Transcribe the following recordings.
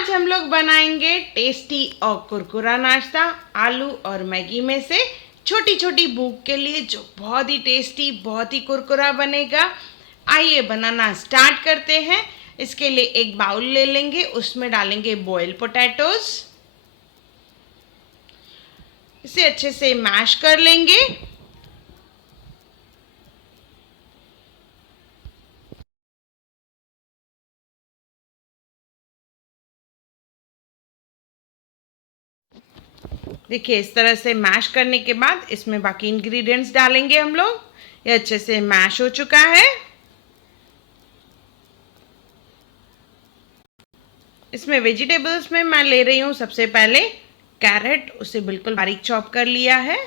आज हम लोग बनाएंगे टेस्टी और कुरकुरा नाश्ता आलू और मैगी में से छोटी छोटी भूख के लिए, जो बहुत ही टेस्टी बहुत ही कुरकुरा बनेगा। आइए बनाना स्टार्ट करते हैं। इसके लिए एक बाउल ले लेंगे, उसमें डालेंगे बॉइल्ड पोटैटोज। इसे अच्छे से मैश कर लेंगे। देखिए, इस तरह से मैश करने के बाद इसमें बाकी इंग्रेडिएंट्स डालेंगे हम लोग। ये अच्छे से मैश हो चुका है। इसमें वेजिटेबल्स में मैं ले रही हूँ सबसे पहले कैरेट, उसे बिल्कुल बारीक चॉप कर लिया है।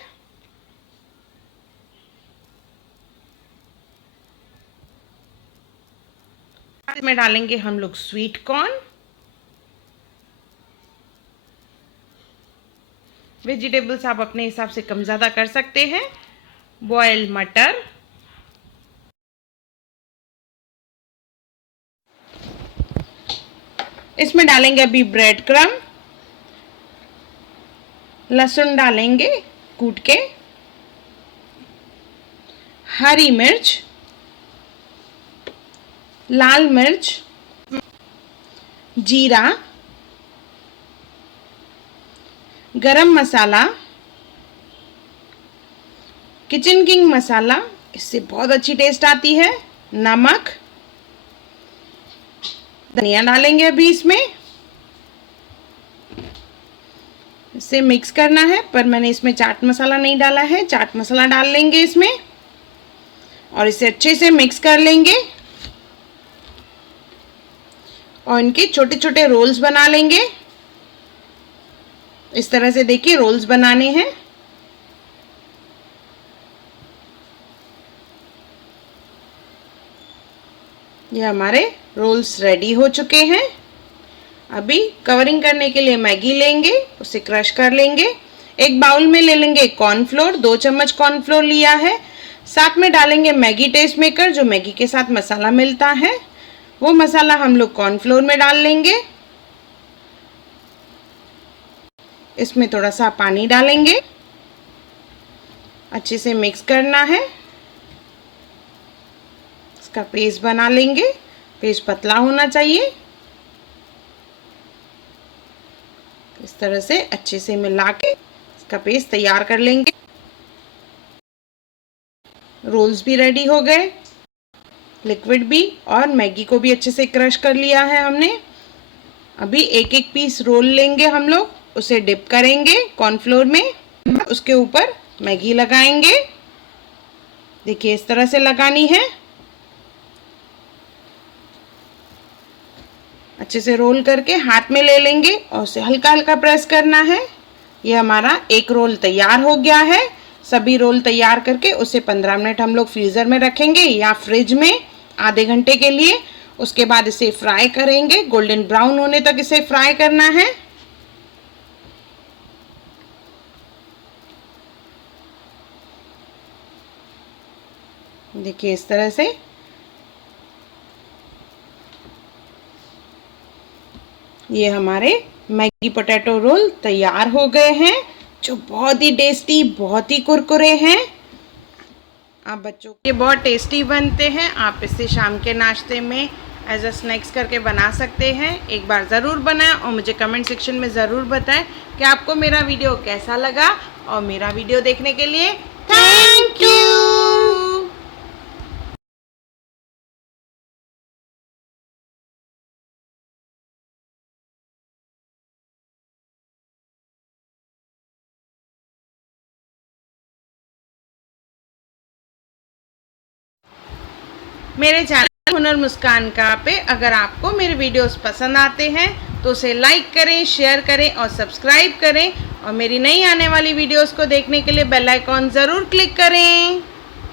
इसमें डालेंगे हम लोग स्वीट कॉर्न। वेजिटेबल्स आप अपने हिसाब से कम ज़्यादा कर सकते हैं। बॉयल मटर, इसमें डालेंगे अभी ब्रेड क्रम, लहसुन डालेंगे कूट के, हरी मिर्च, लाल मिर्च, जीरा, गरम मसाला, किचन किंग मसाला, इससे बहुत अच्छी टेस्ट आती है, नमक, धनिया डालेंगे अभी इसमें। इसे मिक्स करना है, पर मैंने इसमें चाट मसाला नहीं डाला है, चाट मसाला डाल लेंगे इसमें और इसे अच्छे से मिक्स कर लेंगे और इनके छोटे छोटे रोल्स बना लेंगे। इस तरह से देखिए रोल्स बनाने हैं। ये हमारे रोल्स रेडी हो चुके हैं। अभी कवरिंग करने के लिए मैगी लेंगे, उसे क्रश कर लेंगे। एक बाउल में ले लेंगे कॉर्नफ्लोर, 2 चम्मच कॉर्नफ्लोर लिया है। साथ में डालेंगे मैगी टेस्ट मेकर, जो मैगी के साथ मसाला मिलता है, वो मसाला हम लोग कॉर्नफ्लोर में डाल लेंगे। इसमें थोड़ा सा पानी डालेंगे, अच्छे से मिक्स करना है। इसका पेस्ट बना लेंगे, पेस्ट पतला होना चाहिए। इस तरह से अच्छे से मिला के इसका पेस्ट तैयार कर लेंगे। रोल्स भी रेडी हो गए, लिक्विड भी और मैगी को भी अच्छे से क्रश कर लिया है हमने। अभी एक एक पीस रोल लेंगे हम लोग, उसे डिप करेंगे कॉर्नफ्लोर में, उसके ऊपर मैगी लगाएंगे। देखिए इस तरह से लगानी है। अच्छे से रोल करके हाथ में ले लेंगे और उसे हल्का हल्का प्रेस करना है। ये हमारा एक रोल तैयार हो गया है। सभी रोल तैयार करके उसे 15 मिनट हम लोग फ्रीज़र में रखेंगे या फ्रिज में आधे घंटे के लिए। उसके बाद इसे फ्राई करेंगे, गोल्डन ब्राउन होने तक इसे फ्राई करना है। देखिए इस तरह से ये हमारे मैगी पोटैटो रोल तैयार हो गए हैं, जो बहुत ही टेस्टी बहुत ही कुरकुरे हैं। आप बच्चों के बहुत टेस्टी बनते हैं। आप इसे शाम के नाश्ते में एज अ स्नैक्स करके बना सकते हैं। एक बार ज़रूर बनाएं और मुझे कमेंट सेक्शन में ज़रूर बताएं कि आपको मेरा वीडियो कैसा लगा। और मेरा वीडियो देखने के लिए थैंक यू। मेरे चैनल हुनर मुस्कान का पे अगर आपको मेरे वीडियोस पसंद आते हैं तो उसे लाइक करें, शेयर करें और सब्सक्राइब करें। और मेरी नई आने वाली वीडियोस को देखने के लिए बेल आइकॉन ज़रूर क्लिक करें।